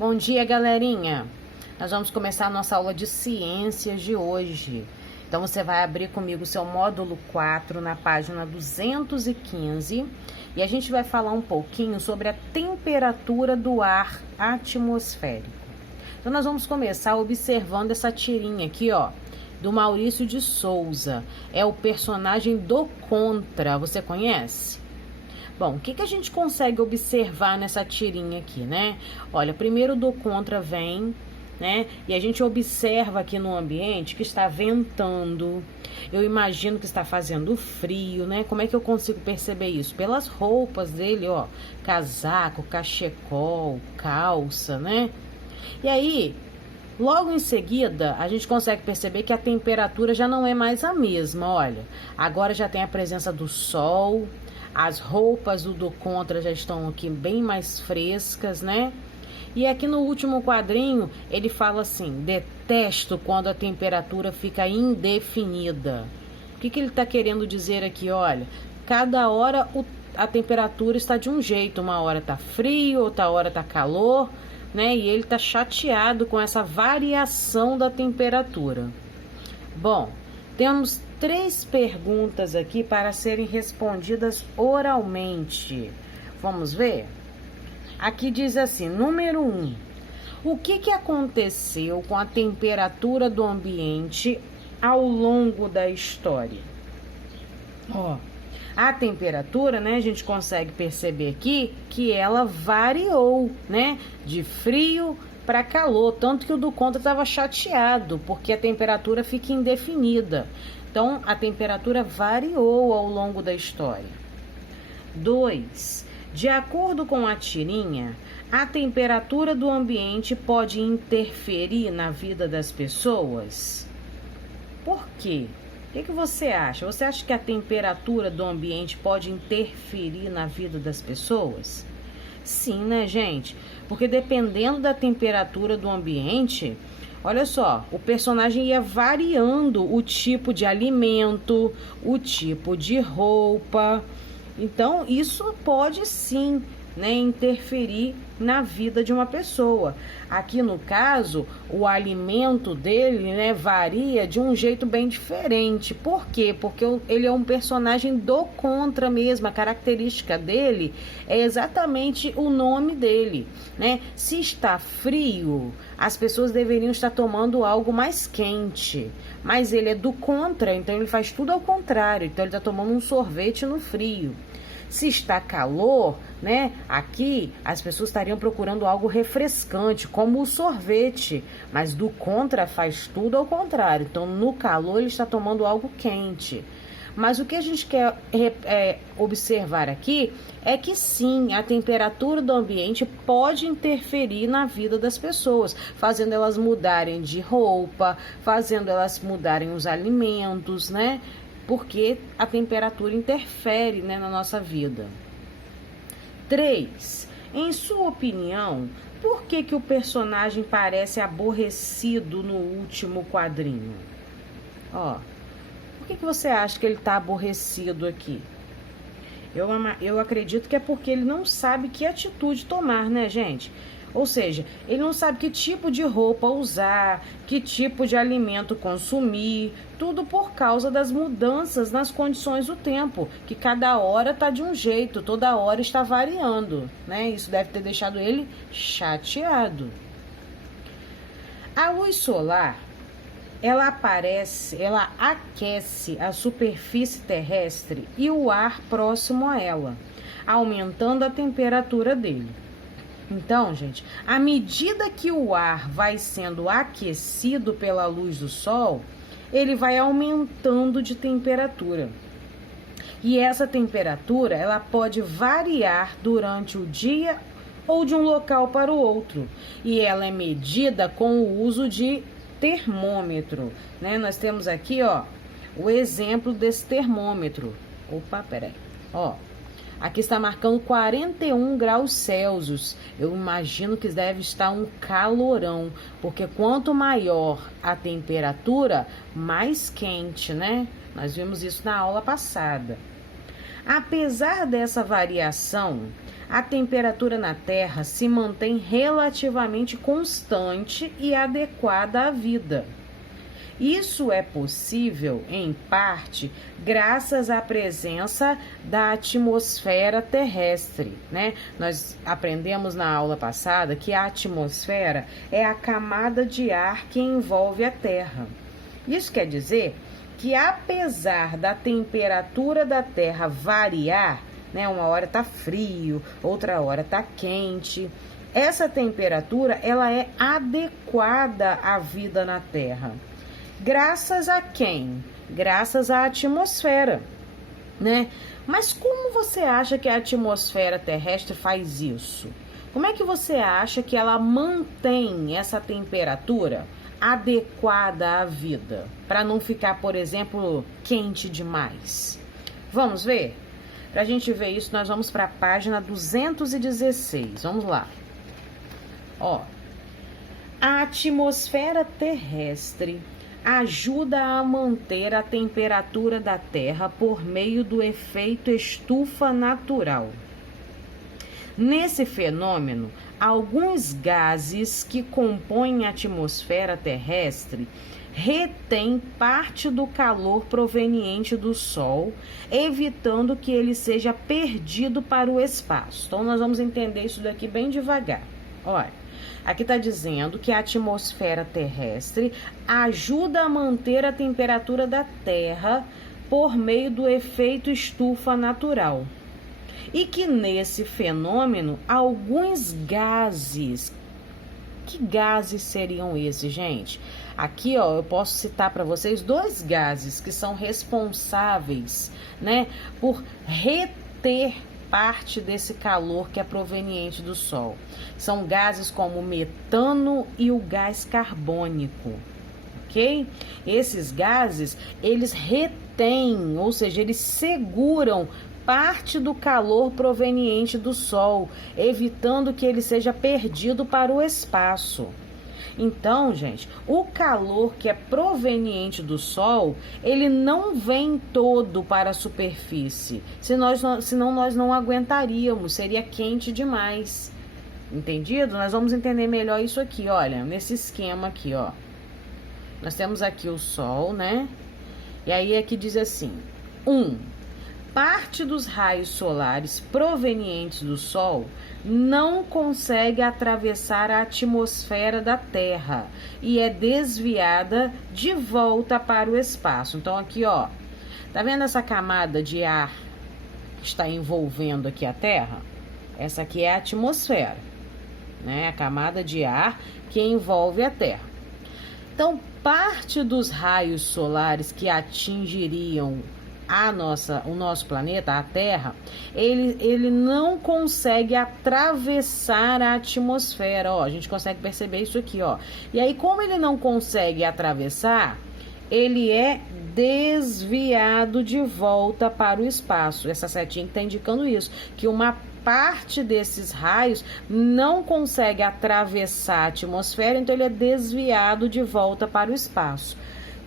Bom dia, galerinha! Nós vamos começar a nossa aula de ciências de hoje. Então, você vai abrir comigo o seu módulo 4 na página 215 e a gente vai falar um pouquinho sobre a temperatura do ar atmosférico. Então, nós vamos começar observando essa tirinha aqui, ó, do Maurício de Souza. É o personagem do Contra, você conhece? Bom, o que a gente consegue observar nessa tirinha aqui, né? Olha, primeiro do Contra vem, né? E a gente observa aqui no ambiente que está ventando. Eu imagino que está fazendo frio, né? Como é que eu consigo perceber isso? Pelas roupas dele, ó. Casaco, cachecol, calça, né? E aí, logo em seguida, a gente consegue perceber que a temperatura já não é mais a mesma, olha. Agora já tem a presença do sol. As roupas do Contra já estão aqui bem mais frescas, né? E aqui no último quadrinho, ele fala assim: detesto quando a temperatura fica indefinida. O que ele está querendo dizer aqui? Olha, cada hora a temperatura está de um jeito. Uma hora está frio, outra hora está calor, né? E ele está chateado com essa variação da temperatura. Bom, temos 3 perguntas aqui para serem respondidas oralmente. Vamos ver? Aqui diz assim, número 1. O que aconteceu com a temperatura do ambiente ao longo da história? Ó, a temperatura, né, a gente consegue perceber aqui que ela variou, né, de frio para calor, tanto que o do Contra estava chateado, porque a temperatura fica indefinida. Então, a temperatura variou ao longo da história. 2. De acordo com a tirinha, a temperatura do ambiente pode interferir na vida das pessoas? Por quê? O que você acha? Você acha que a temperatura do ambiente pode interferir na vida das pessoas? Sim, né, gente? Porque dependendo da temperatura do ambiente, olha só, o personagem ia variando o tipo de alimento, o tipo de roupa. Então, isso pode sim, né, interferir na vida de uma pessoa. Aqui no caso, o alimento dele, né, varia de um jeito bem diferente. Por quê? Porque ele é um personagem do Contra mesmo. A característica dele é exatamente o nome dele, né? Se está frio, as pessoas deveriam estar tomando algo mais quente. Mas ele é do Contra, então ele faz tudo ao contrário. Então ele está tomando um sorvete no frio. Se está calor, né? Aqui as pessoas estariam procurando algo refrescante, como o sorvete, mas do Contra faz tudo ao contrário. Então, no calor ele está tomando algo quente. Mas o que a gente quer observar aqui é que sim, a temperatura do ambiente pode interferir na vida das pessoas, fazendo elas mudarem de roupa, fazendo elas mudarem os alimentos, né? Porque a temperatura interfere, né, na nossa vida. 3. Em sua opinião, por que o personagem parece aborrecido no último quadrinho? Ó, por que você acha que ele está aborrecido aqui? Eu acredito que é porque ele não sabe que atitude tomar, né, gente? Ou seja, ele não sabe que tipo de roupa usar, que tipo de alimento consumir, tudo por causa das mudanças nas condições do tempo, que cada hora está de um jeito, toda hora está variando, né? Isso deve ter deixado ele chateado. A luz solar, ela aquece a superfície terrestre e o ar próximo a ela, aumentando a temperatura dele. Então, gente, à medida que o ar vai sendo aquecido pela luz do sol, ele vai aumentando de temperatura. E essa temperatura, ela pode variar durante o dia ou de um local para o outro. E ela é medida com o uso de termômetro, né? Nós temos aqui, ó, o exemplo desse termômetro. Opa, peraí. Ó. Aqui está marcando 41 graus Celsius. Eu imagino que deve estar um calorão, porque quanto maior a temperatura, mais quente, né? Nós vimos isso na aula passada. Apesar dessa variação, a temperatura na Terra se mantém relativamente constante e adequada à vida. Isso é possível, em parte, graças à presença da atmosfera terrestre, né? Nós aprendemos na aula passada que a atmosfera é a camada de ar que envolve a Terra. Isso quer dizer que, apesar da temperatura da Terra variar, né? Uma hora está frio, outra hora está quente, essa temperatura ela é adequada à vida na Terra. Graças a quem? Graças à atmosfera, né? Mas como você acha que a atmosfera terrestre faz isso? Como é que você acha que ela mantém essa temperatura adequada à vida? Para não ficar, por exemplo, quente demais. Vamos ver? Para a gente ver isso, nós vamos para a página 216. Vamos lá. Ó, a atmosfera terrestre ajuda a manter a temperatura da Terra por meio do efeito estufa natural. Nesse fenômeno, alguns gases que compõem a atmosfera terrestre retêm parte do calor proveniente do Sol, evitando que ele seja perdido para o espaço. Então, nós vamos entender isso daqui bem devagar. Olha. Aqui está dizendo que a atmosfera terrestre ajuda a manter a temperatura da Terra por meio do efeito estufa natural. E que nesse fenômeno, alguns gases... Que gases seriam esses, gente? Aqui, ó, eu posso citar para vocês 2 gases que são responsáveis, né, por reter parte desse calor que é proveniente do Sol. São gases como o metano e o gás carbônico, ok? Esses gases, eles retêm, ou seja, eles seguram parte do calor proveniente do Sol, evitando que ele seja perdido para o espaço. Então, gente, o calor que é proveniente do Sol, ele não vem todo para a superfície, senão nós não aguentaríamos, seria quente demais. Entendido? Nós vamos entender melhor isso aqui, olha, nesse esquema aqui, ó. Nós temos aqui o Sol, né? E aí aqui diz assim, parte dos raios solares provenientes do Sol não consegue atravessar a atmosfera da Terra e é desviada de volta para o espaço. Então aqui, ó, tá vendo essa camada de ar que está envolvendo aqui a Terra? Essa aqui é a atmosfera, né? A camada de ar que envolve a Terra. Então, parte dos raios solares que atingiriam o nosso planeta, a Terra, ele não consegue atravessar a atmosfera, ó, a gente consegue perceber isso aqui, ó. E aí, como ele não consegue atravessar, ele é desviado de volta para o espaço. Essa setinha está indicando isso, que uma parte desses raios não consegue atravessar a atmosfera, então ele é desviado de volta para o espaço.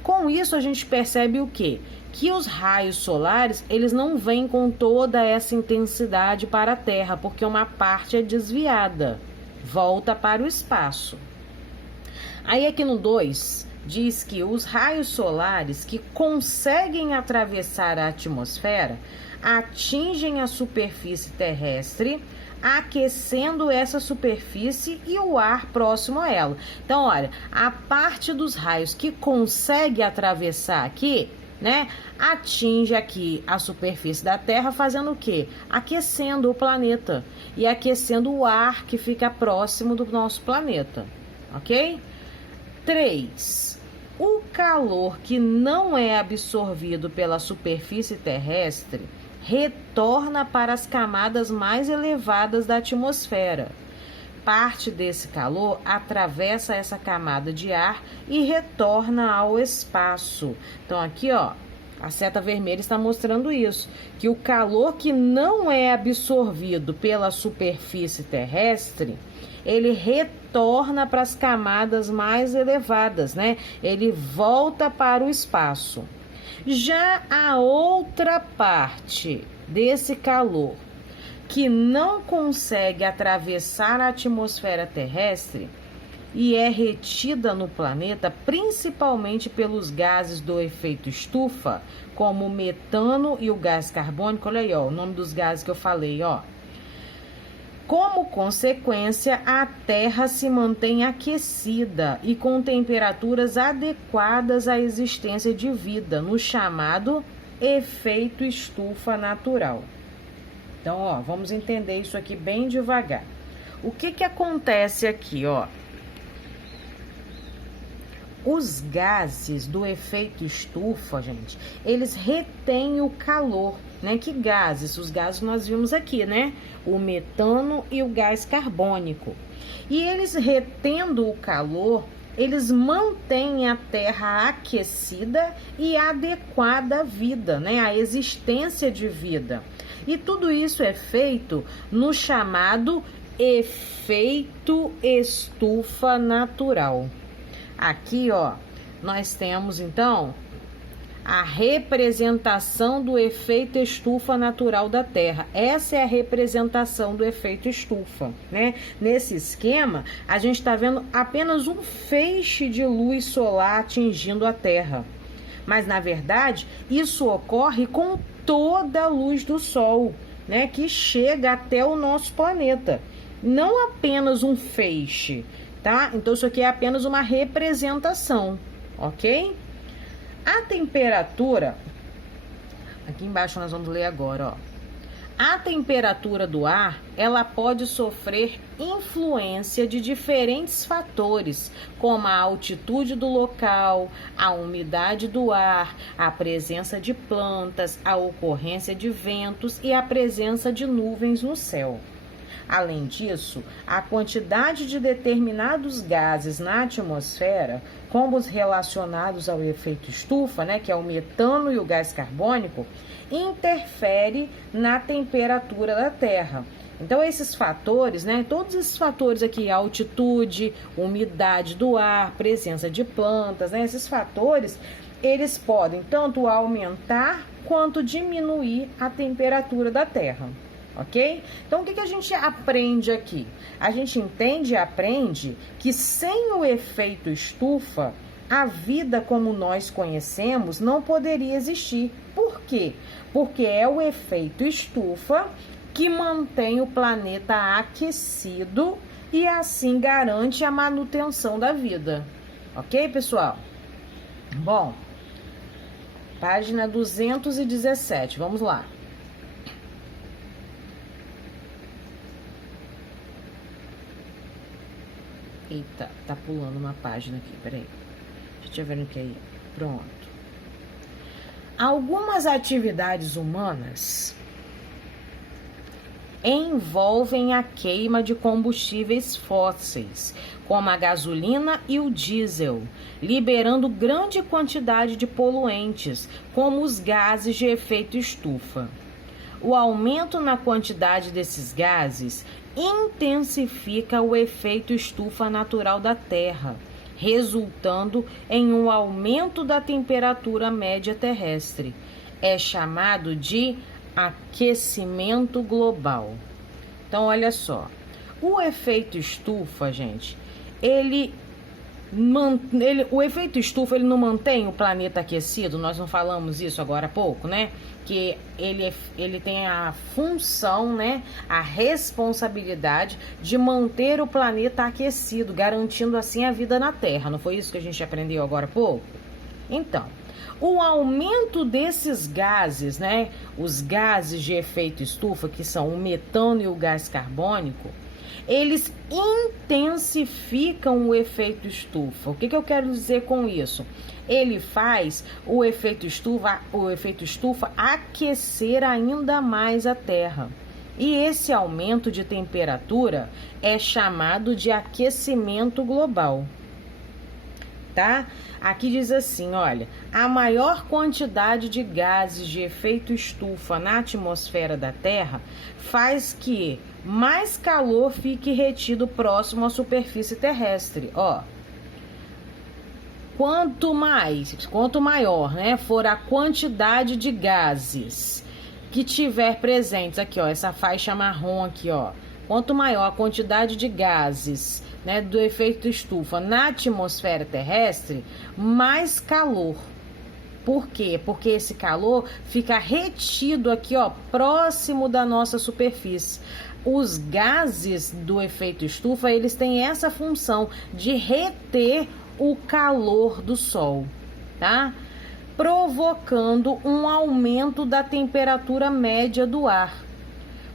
Com isso, a gente percebe o quê? Que os raios solares, eles não vêm com toda essa intensidade para a Terra, porque uma parte é desviada, volta para o espaço. Aí aqui no 2, diz que os raios solares que conseguem atravessar a atmosfera atingem a superfície terrestre, aquecendo essa superfície e o ar próximo a ela. Então, olha, a parte dos raios que consegue atravessar aqui, né, atinge aqui a superfície da Terra, fazendo o quê? Aquecendo o planeta e aquecendo o ar que fica próximo do nosso planeta, ok? 3. O calor que não é absorvido pela superfície terrestre retorna para as camadas mais elevadas da atmosfera. Parte desse calor atravessa essa camada de ar e retorna ao espaço. Então aqui, ó, a seta vermelha está mostrando isso, que o calor que não é absorvido pela superfície terrestre, ele retorna para as camadas mais elevadas, né? Ele volta para o espaço. Já a outra parte desse calor que não consegue atravessar a atmosfera terrestre e é retida no planeta principalmente pelos gases do efeito estufa, como o metano e o gás carbônico. Olha aí, ó, o nome dos gases que eu falei, ó. Como consequência, a Terra se mantém aquecida e com temperaturas adequadas à existência de vida, no chamado efeito estufa natural. Então, ó, vamos entender isso aqui bem devagar. O que acontece aqui, ó? Os gases do efeito estufa, gente, eles retêm o calor, né? Que gases? Os gases nós vimos aqui, né? O metano e o gás carbônico. E eles retendo o calor, eles mantêm a Terra aquecida e adequada à vida, né? À existência de vida. E tudo isso é feito no chamado efeito estufa natural. Aqui, ó, nós temos, então, a representação do efeito estufa natural da Terra. Essa é a representação do efeito estufa, né? Nesse esquema, a gente está vendo apenas um feixe de luz solar atingindo a Terra. Mas, na verdade, isso ocorre com toda a luz do Sol, né? Que chega até o nosso planeta. Não apenas um feixe, tá? Então, isso aqui é apenas uma representação, ok? A temperatura, aqui embaixo nós vamos ler agora, ó. A temperatura do ar, ela pode sofrer influência de diferentes fatores, como a altitude do local, a umidade do ar, a presença de plantas, a ocorrência de ventos e a presença de nuvens no céu. Além disso, a quantidade de determinados gases na atmosfera, como os relacionados ao efeito estufa, né, que é o metano e o gás carbônico, interfere na temperatura da Terra. Então, esses fatores, né, todos esses fatores aqui, altitude, umidade do ar, presença de plantas, né, esses fatores, eles podem tanto aumentar quanto diminuir a temperatura da Terra. Ok? Então, o que a gente aprende aqui? A gente entende e aprende que sem o efeito estufa, a vida como nós conhecemos não poderia existir. Por quê? Porque é o efeito estufa que mantém o planeta aquecido e assim garante a manutenção da vida. Ok, pessoal? Bom, página 217, vamos lá. Eita, tá pulando uma página aqui, peraí. Deixa eu ver o que é aí. Pronto. Algumas atividades humanas envolvem a queima de combustíveis fósseis, como a gasolina e o diesel, liberando grande quantidade de poluentes, como os gases de efeito estufa. O aumento na quantidade desses gases intensifica o efeito estufa natural da Terra, resultando em um aumento da temperatura média terrestre. É chamado de aquecimento global. Então, olha só, o efeito estufa, gente, o efeito estufa, ele não mantém o planeta aquecido. Nós não falamos isso agora há pouco, né? Que ele tem a função, né? A responsabilidade de manter o planeta aquecido, garantindo assim a vida na Terra. Não foi isso que a gente aprendeu agora há pouco? Então, o aumento desses gases, né? Os gases de efeito estufa, que são o metano e o gás carbônico, eles intensificam o efeito estufa. O que eu quero dizer com isso? Ele faz o efeito estufa aquecer ainda mais a Terra. E esse aumento de temperatura é chamado de aquecimento global. Tá? Aqui diz assim, olha, a maior quantidade de gases de efeito estufa na atmosfera da Terra faz que mais calor fique retido próximo à superfície terrestre. Ó, quanto maior, né, for a quantidade de gases que tiver presentes aqui, ó, essa faixa marrom aqui, ó, quanto maior a quantidade de gases, né, do efeito estufa na atmosfera terrestre, mais calor. Por quê? Porque esse calor fica retido aqui, ó, próximo da nossa superfície. Os gases do efeito estufa, eles têm essa função de reter o calor do Sol, tá? Provocando um aumento da temperatura média do ar.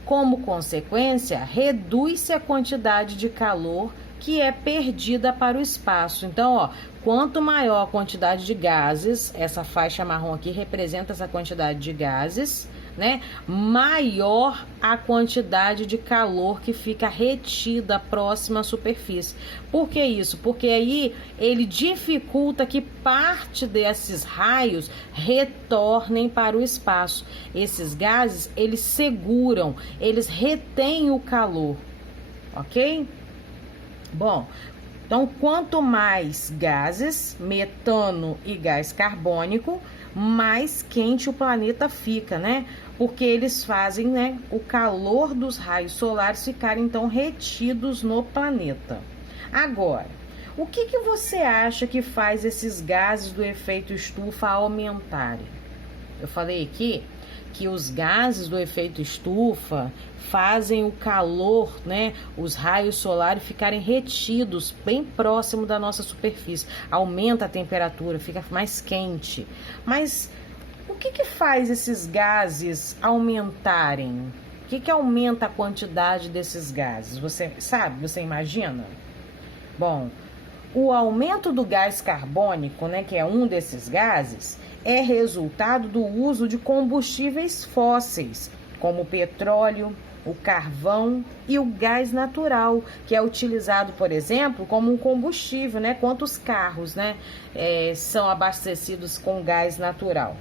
Como consequência, reduz-se a quantidade de calor que é perdida para o espaço. Então, ó, quanto maior a quantidade de gases, essa faixa marrom aqui representa essa quantidade de gases, né? Maior a quantidade de calor que fica retida próxima à superfície. Por que isso? Porque aí ele dificulta que parte desses raios retornem para o espaço. Esses gases, eles seguram, eles retêm o calor, ok? Bom, então quanto mais gases, metano e gás carbônico, mais quente o planeta fica, né? Porque eles fazem, né, o calor dos raios solares ficarem então retidos no planeta. Agora, o que você acha que faz esses gases do efeito estufa aumentarem? Eu falei aqui que os gases do efeito estufa fazem o calor, né, os raios solares ficarem retidos bem próximo da nossa superfície. Aumenta a temperatura, fica mais quente. Mas o que faz esses gases aumentarem? O que aumenta a quantidade desses gases? Você sabe? Você imagina? Bom, o aumento do gás carbônico, né, que é um desses gases, é resultado do uso de combustíveis fósseis, como o petróleo, o carvão e o gás natural, que é utilizado, por exemplo, como um combustível, né? Quantos carros, né, são abastecidos com gás natural.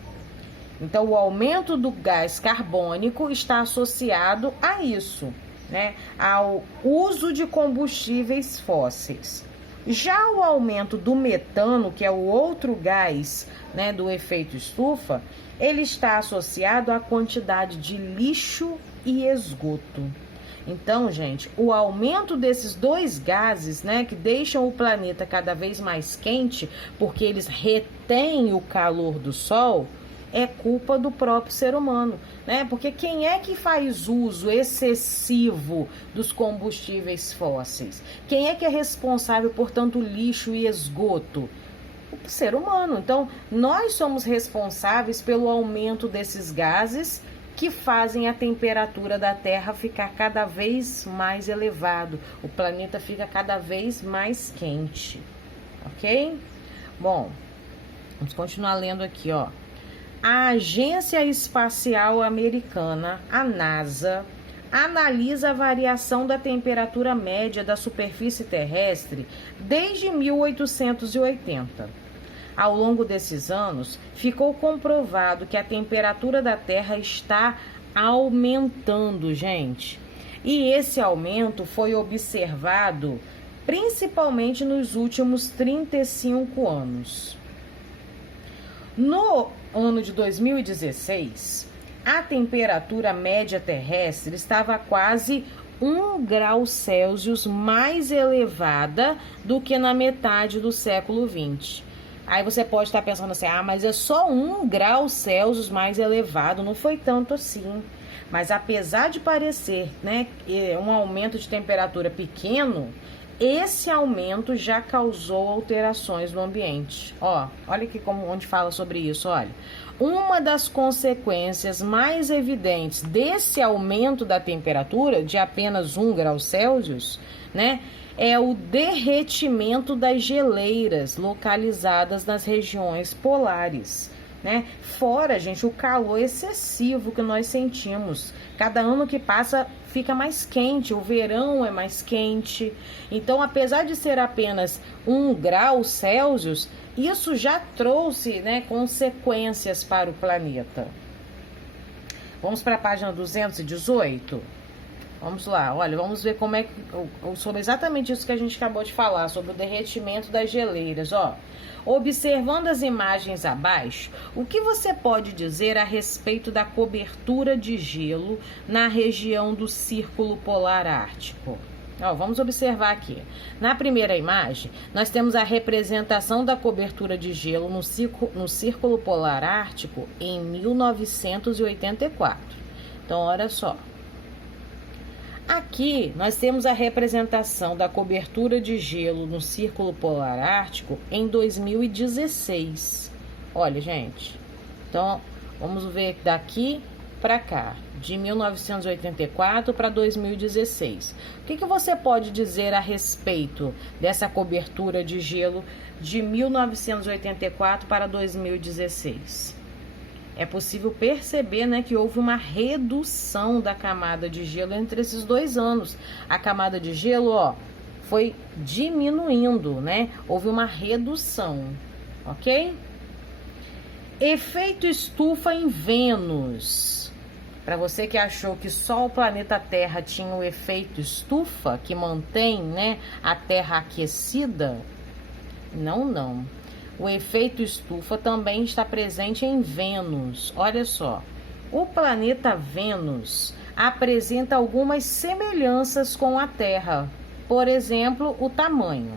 Então, o aumento do gás carbônico está associado a isso, né? Ao uso de combustíveis fósseis. Já o aumento do metano, que é o outro gás, né, do efeito estufa, ele está associado à quantidade de lixo e esgoto. Então, gente, o aumento desses dois gases, né, que deixam o planeta cada vez mais quente, porque eles retêm o calor do Sol, é culpa do próprio ser humano, né? Porque quem é que faz uso excessivo dos combustíveis fósseis? Quem é que é responsável por tanto lixo e esgoto? O ser humano. Então, nós somos responsáveis pelo aumento desses gases que fazem a temperatura da Terra ficar cada vez mais elevado. O planeta fica cada vez mais quente, ok? Bom, vamos continuar lendo aqui, ó. A Agência Espacial Americana, a NASA, analisa a variação da temperatura média da superfície terrestre desde 1880. Ao longo desses anos, ficou comprovado que a temperatura da Terra está aumentando, gente. E esse aumento foi observado principalmente nos últimos 35 anos. No ano de 2016, a temperatura média terrestre estava quase 1 grau Celsius mais elevada do que na metade do século XX. Aí você pode estar pensando assim, mas é só 1 grau Celsius mais elevado, não foi tanto assim. Mas apesar de parecer, né, um aumento de temperatura pequeno, esse aumento já causou alterações no ambiente. Ó, olha aqui onde fala sobre isso, olha. Uma das consequências mais evidentes desse aumento da temperatura de apenas 1 grau Celsius, né, é o derretimento das geleiras localizadas nas regiões polares, né? Fora, gente, o calor excessivo que nós sentimos. Cada ano que passa fica mais quente, o verão é mais quente. Então, apesar de ser apenas 1 grau Celsius, isso já trouxe, né, consequências para o planeta. Vamos para a página 218? Vamos lá, olha, vamos ver como é que sobre exatamente isso que a gente acabou de falar, sobre o derretimento das geleiras, ó. Observando as imagens abaixo, o que você pode dizer a respeito da cobertura de gelo na região do Círculo Polar Ártico? Ó, vamos observar aqui. Na primeira imagem, nós temos a representação da cobertura de gelo no Círculo Polar Ártico em 1984. Então, olha só. Aqui nós temos a representação da cobertura de gelo no Círculo Polar Ártico em 2016. Olha, gente. Então, vamos ver daqui para cá, de 1984 para 2016. O que você pode dizer a respeito dessa cobertura de gelo de 1984 para 2016? É possível perceber, né, que houve uma redução da camada de gelo entre esses 2 anos. A camada de gelo, ó, foi diminuindo, né? Houve uma redução, ok? Efeito estufa em Vênus. Para você que achou que só o planeta Terra tinha o efeito estufa, que mantém, né, a Terra aquecida, não. O efeito estufa também está presente em Vênus. Olha só, o planeta Vênus apresenta algumas semelhanças com a Terra, por exemplo, o tamanho.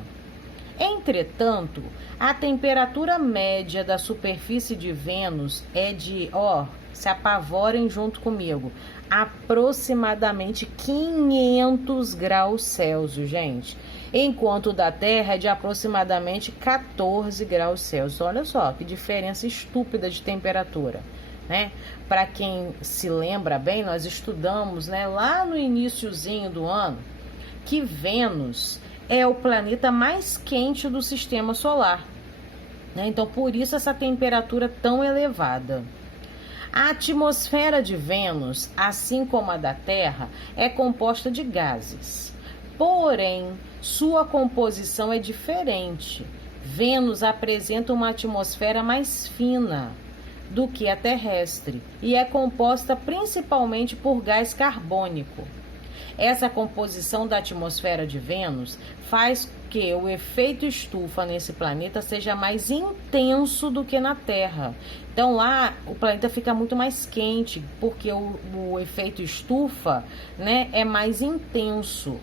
Entretanto, a temperatura média da superfície de Vênus é de, ó, se apavorem junto comigo, aproximadamente 500 graus Celsius, gente. Enquanto o da Terra é de aproximadamente 14 graus Celsius. Olha só, que diferença estúpida de temperatura, né? Para quem se lembra bem, nós estudamos, né, lá no iniciozinho do ano, que Vênus é o planeta mais quente do sistema solar, né? Então, por isso essa temperatura tão elevada. A atmosfera de Vênus, assim como a da Terra, é composta de gases. Porém, sua composição é diferente. Vênus apresenta uma atmosfera mais fina do que a terrestre e é composta principalmente por gás carbônico. Essa composição da atmosfera de Vênus faz que o efeito estufa nesse planeta seja mais intenso do que na Terra. Então lá o planeta fica muito mais quente, porque o efeito estufa, né, é mais intenso.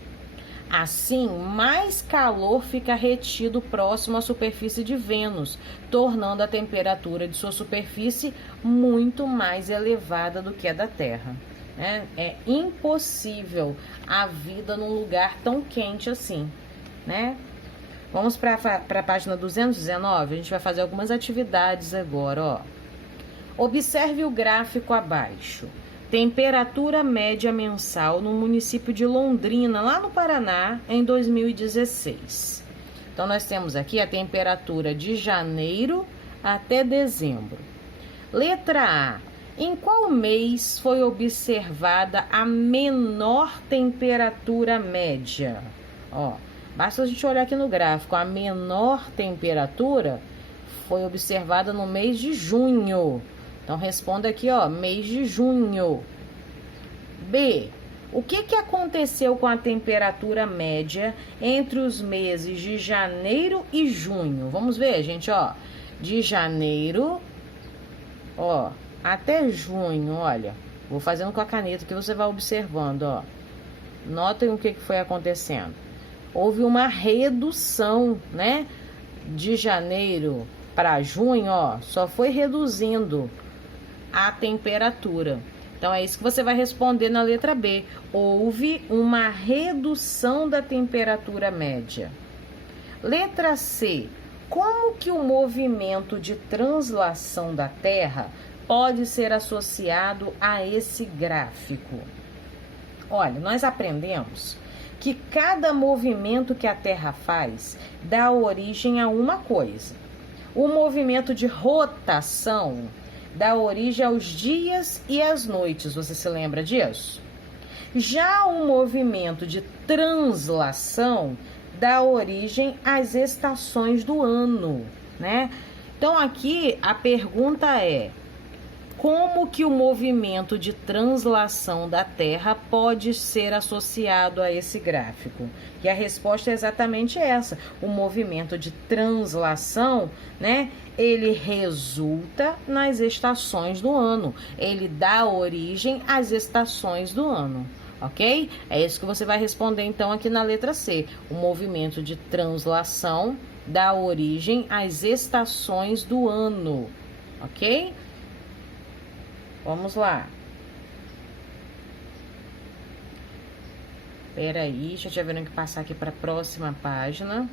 Assim, mais calor fica retido próximo à superfície de Vênus, tornando a temperatura de sua superfície muito mais elevada do que a da Terra. É impossível a vida num lugar tão quente assim, né? Vamos para a página 219, a gente vai fazer algumas atividades agora, ó. Observe o gráfico abaixo. Temperatura média mensal no município de Londrina, lá no Paraná, em 2016. Então, nós temos aqui a temperatura de janeiro até dezembro. Letra A. Em qual mês foi observada a menor temperatura média? Ó, basta a gente olhar aqui no gráfico. A menor temperatura foi observada no mês de junho. Então, responda aqui, ó, mês de junho. B. O que aconteceu com a temperatura média entre os meses de janeiro e junho? Vamos ver, gente, ó. De janeiro, ó, até junho, olha. Vou fazendo com a caneta que você vai observando, ó. Notem o que foi acontecendo. Houve uma redução, né? De janeiro para junho, ó, só foi reduzindo a temperatura. Então, é isso que você vai responder na letra B. Houve uma redução da temperatura média. Letra C. Como que o movimento de translação da Terra pode ser associado a esse gráfico? Olha, nós aprendemos que cada movimento que a Terra faz dá origem a uma coisa. O movimento de rotação dá origem aos dias e às noites, você se lembra disso? Já o movimento de translação dá origem às estações do ano, né? Então aqui a pergunta é: Como que o movimento de translação da Terra pode ser associado a esse gráfico? E a resposta é exatamente essa. O movimento de translação, né, ele resulta nas estações do ano. Ele dá origem às estações do ano, ok? É isso que você vai responder então aqui na letra C. O movimento de translação dá origem às estações do ano, ok? Vamos lá. Peraí, já tiveram que passar aqui para a próxima página.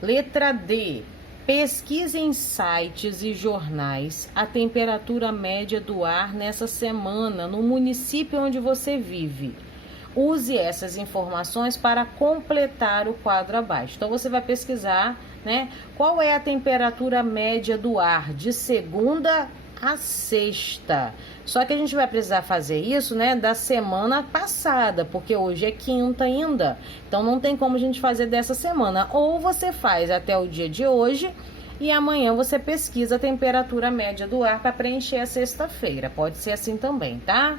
Letra D. Pesquise em sites e jornais a temperatura média do ar nessa semana no município onde você vive. Use essas informações para completar o quadro abaixo. Então, você vai pesquisar, né, qual é a temperatura média do ar de segunda a sexta. Só que a gente vai precisar fazer isso, né, da semana passada, porque hoje é quinta ainda. Então não tem como a gente fazer dessa semana. Ou você faz até o dia de hoje e amanhã você pesquisa a temperatura média do ar para preencher a sexta-feira. Pode ser assim também, tá?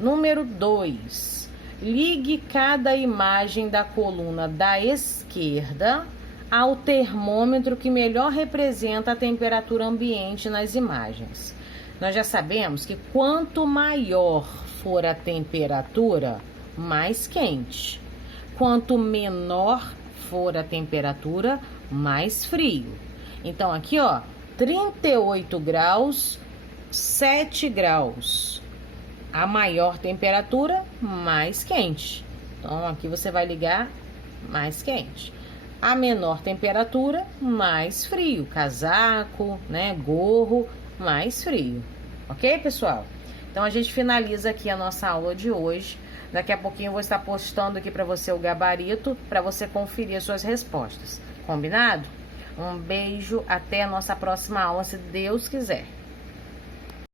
Número 2. Ligue cada imagem da coluna da esquerda ao termômetro que melhor representa a temperatura ambiente nas imagens. Nós já sabemos que quanto maior for a temperatura, mais quente. Quanto menor for a temperatura, mais frio. Então aqui, ó, 38 graus, 7 graus. A maior temperatura, mais quente. Então aqui você vai ligar mais quente. A menor temperatura, mais frio. Casaco, né, gorro, mais frio. Ok, pessoal? Então, a gente finaliza aqui a nossa aula de hoje. Daqui a pouquinho eu vou estar postando aqui para você o gabarito, para você conferir as suas respostas. Combinado? Um beijo, até a nossa próxima aula, se Deus quiser.